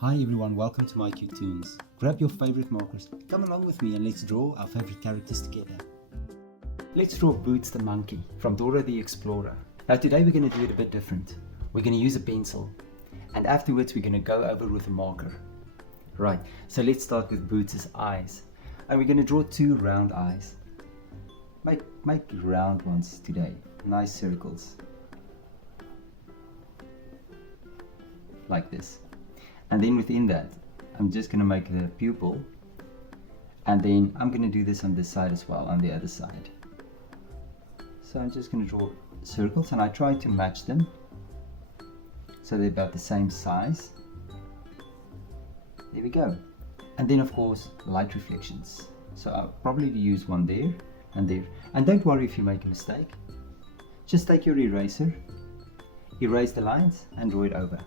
Hi everyone, welcome to My Cute Tunes. Grab your favorite markers, come along with me and let's draw our favorite characters together. Let's draw Boots the monkey from Dora the Explorer. Now today we're going to do it a bit different. We're going to use a pencil and afterwards we're going to go over with a marker. Right, so let's start with Boots' eyes. And we're going to draw two round eyes. Make round ones today, nice circles. Like this. And then within that, I'm just going to make a pupil. And then I'm going to do this on this side as well, on the other side. So I'm just going to draw circles and I try to match them. So they're about the same size. There we go. And then of course, light reflections. So I'll probably use one there and there. And don't worry if you make a mistake. Just take your eraser, erase the lines and draw it over.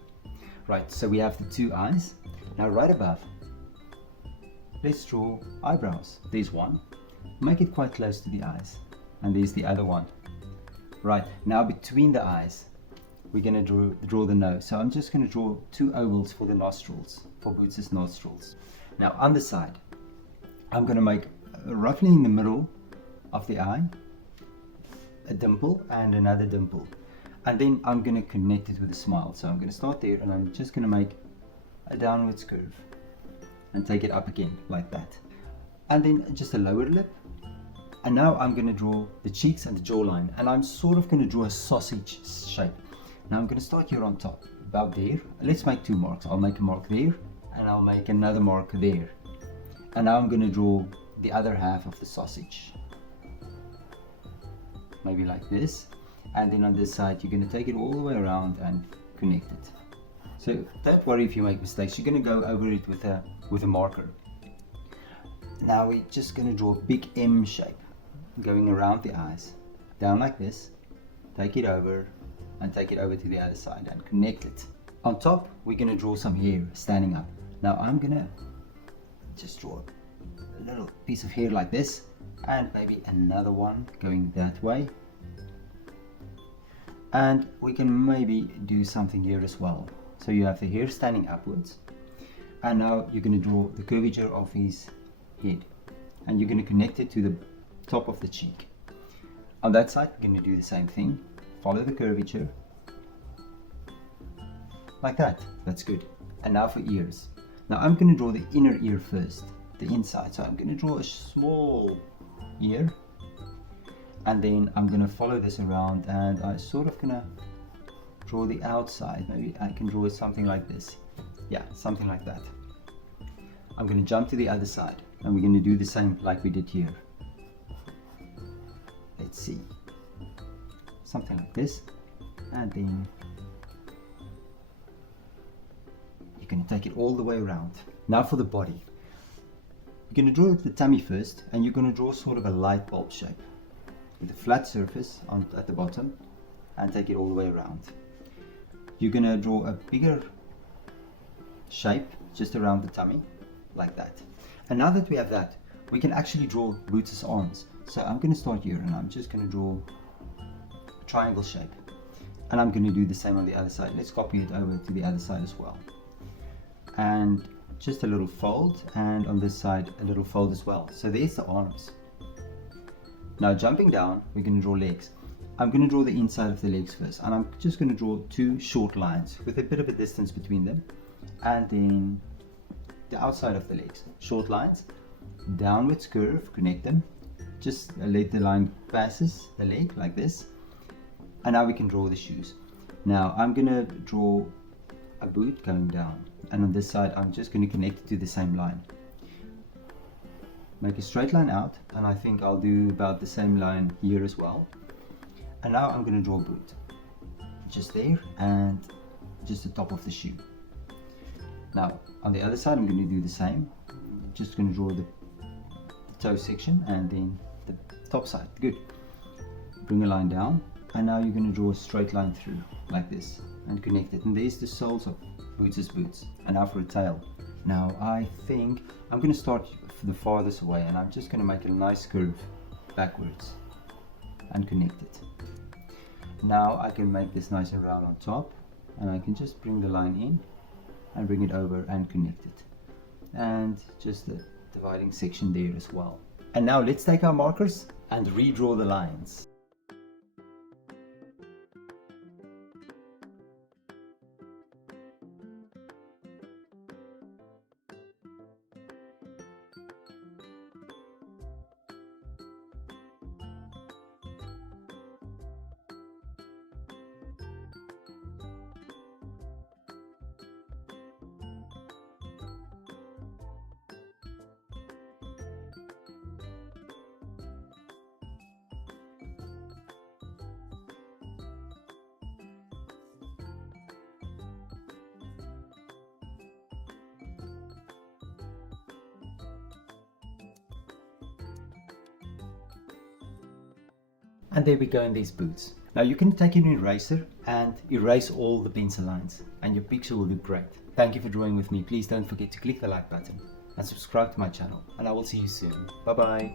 Right, so we have the two eyes. Now right above, let's draw eyebrows. There's one. Make it quite close to the eyes. And there's the other one. Right, now between the eyes, we're going to draw the nose. So I'm just going to draw two ovals for the nostrils, for Boots' nostrils. Now on the side, I'm going to make roughly in the middle of the eye, a dimple and another dimple. And then I'm going to connect it with a smile. So I'm going to start there and I'm just going to make a downwards curve and take it up again like that. And then just a lower lip. And now I'm going to draw the cheeks and the jawline. And I'm sort of going to draw a sausage shape. Now I'm going to start here on top, about there. Let's make two marks. I'll make a mark there and I'll make another mark there. And now I'm going to draw the other half of the sausage. Maybe like this. And then on this side, you're going to take it all the way around and connect it. So don't worry if you make mistakes. You're going to go over it with a marker. Now we're just going to draw a big M shape going around the eyes. Down like this. Take it over and take it over to the other side and connect it. On top, we're going to draw some hair standing up. Now I'm going to just draw a little piece of hair like this and maybe another one going that way. And we can maybe do something here as well. So you have the hair standing upwards. And now you're going to draw the curvature of his head. And you're going to connect it to the top of the cheek. On that side, we're going to do the same thing. Follow the curvature. Like that. That's good. And now for ears. Now I'm going to draw the inner ear first. The inside. So I'm going to draw a small ear. And then I'm going to follow this around and I'm sort of going to draw the outside. Maybe I can draw something like this. Yeah, something like that. I'm going to jump to the other side and we're going to do the same like we did here. Let's see. Something like this. And then you're going to take it all the way around. Now for the body. You're going to draw the tummy first and you're going to draw sort of a light bulb shape. With a flat surface at the bottom and take it all the way around. You're going to draw a bigger shape just around the tummy like that. And now that we have that, we can actually draw Boots' arms. So I'm going to start here and I'm just going to draw a triangle shape. And I'm going to do the same on the other side. Let's copy it over to the other side as well. And just a little fold, and on this side a little fold as well. So there's the arms. Now jumping down, we're going to draw legs. I'm going to draw the inside of the legs first, and I'm just going to draw two short lines with a bit of a distance between them, and then the outside of the legs. Short lines, downwards curve, connect them. Just let the line passes the leg like this, and now we can draw the shoes. Now I'm going to draw a boot going down, and on this side I'm just going to connect it to the same line. Make a straight line out, and I think I'll do about the same line here as well. And now I'm going to draw a boot. Just there, and just the top of the shoe. Now, on the other side, I'm going to do the same. Just going to draw the toe section, and then the top side. Good. Bring a line down, and now you're going to draw a straight line through, like this, and connect it. And there's the soles of Boots' boots. And now for a tail. Now, I think I'm going to start the farthest away and I'm just going to make a nice curve backwards and connect it. Now I can make this nice and round on top, and I can just bring the line in and bring it over and connect it. And just the dividing section there as well. And now let's take our markers and redraw the lines. And there we go in these boots. Now you can take an eraser and erase all the pencil lines and your picture will look great. Thank you for drawing with me. Please don't forget to click the like button and subscribe to my channel, and I will see you soon. Bye bye.